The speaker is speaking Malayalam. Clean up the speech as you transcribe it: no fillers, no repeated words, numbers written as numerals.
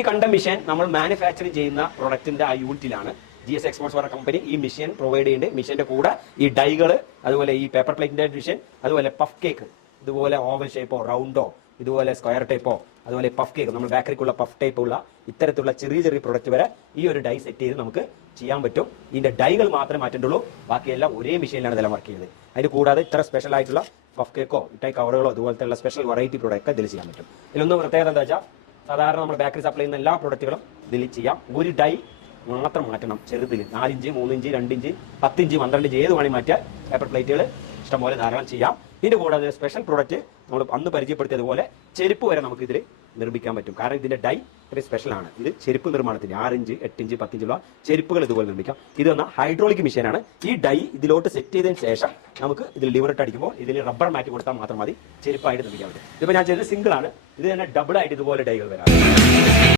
ഈ കണ്ട മെഷീൻ നമ്മൾ മാനുഫാക്ചറിങ് ചെയ്യുന്ന പ്രൊഡക്റ്റിന്റെ ആ യൂണിറ്റിലാണ് GS എക്സ്പോർട്സ് പറഞ്ഞ കമ്പനി ഈ മെഷീൻ പ്രൊവൈഡ് ചെയ്യുന്നുണ്ട്. മെഷീന്റെ കൂടെ ഈ ഡൈകൾ, അതുപോലെ ഈ പേപ്പർ പ്ലേറ്റിന്റെ മെഷീൻ, അതുപോലെ പഫ് കേക്ക്, ഇതുപോലെ ഓവൽ ഷേപ്പോ റൗണ്ടോ ഇതുപോലെ സ്ക്വയർ ടൈപ്പോ, അതുപോലെ പഫ് കേക്ക് നമ്മൾ ബേക്കറിക്കുള്ള പഫ് ടൈപ്പ് ഉള്ള ഇത്തരത്തിലുള്ള ചെറിയ ചെറിയ പ്രൊഡക്റ്റ് വരെ ഈ ഒരു ഡൈ സെറ്റ് ചെയ്ത് നമുക്ക് ചെയ്യാൻ പറ്റും. ഇതിന്റെ ഡൈകൾ മാത്രമേ മാറ്റേണ്ടുള്ളൂ, ബാക്കിയെല്ലാം ഒരേ മെഷീനിലാണ് ഇതെല്ലാം വർക്ക് ചെയ്യുന്നത്. അതിന് കൂടാതെ ഇത്ര സ്പെഷ്യൽ ആയിട്ടുള്ള പഫ് കേക്കോ മിഠായി കവറുകളോ അതുപോലത്തെ സ്പെഷ്യൽ വെറൈറ്റി പ്രൊഡക്റ്റ് ഇതിൽ ചെയ്യാൻ പറ്റും. ഇതിലൊന്നും പ്രത്യേകത എന്താ വെച്ചാൽ സാധാരണ നമ്മൾ ബേക്കറി സപ്ലൈ ചെയ്യുന്ന എല്ലാ പ്രൊഡക്റ്റുകളും ഇതിൽ ചെയ്യാം. ഒരു ഡൈ മാത്രം മാറ്റണം, ചെറുതിൽ 4 inch 3 inch 2 inch 10 inch 12 inch ഏത് വേണമെങ്കിൽ മാറ്റാൻ പേപ്പർ പ്ലേറ്റുകൾ ഇഷ്ടംപോലെ ധാരാളം ചെയ്യാം. ഇതിന്റെ കൂടാതെ സ്പെഷ്യൽ പ്രൊഡക്റ്റ് നമ്മൾ അന്ന് പരിചയപ്പെടുത്തിയതുപോലെ ചെരുപ്പ് വരെ നമുക്ക് ഇതിൽ നിർമ്മിക്കാൻ പറ്റും. കാരണം ഇതിന്റെ ഡൈ ഒരു സ്പെഷ്യൽ ആണ്. ഇത് ചെരുപ്പ് നിർമ്മാണത്തിന് 6 ഇഞ്ച് 8 ഇഞ്ച് 10 ഇഞ്ചുള്ള ചെരുപ്പുകൾ ഇതുപോലെ നിർമ്മിക്കാം. ഇത് വന്ന ഹൈഡ്രോളിക് മെഷീനാണ്. ഈ ഡൈ ഇതിലോട്ട് സെറ്റ് ചെയ്തതിന് ശേഷം നമുക്ക് ഇതിൽ ലിവറിട്ട് അടിക്കുമ്പോൾ ഇതിൽ റബ്ബർ മാറ്റി കൊടുത്താൽ മാത്രം മതി ചെരുപ്പായിട്ട് നിർമ്മിക്കാൻ പറ്റും. ഇതിപ്പോൾ ഞാൻ ചെയ്തത് സിംഗിൾ ആണ്. ഇത് തന്നെ ഡബിൾ ആയിട്ട് ഇതുപോലെ ഡൈകൾ വരാം.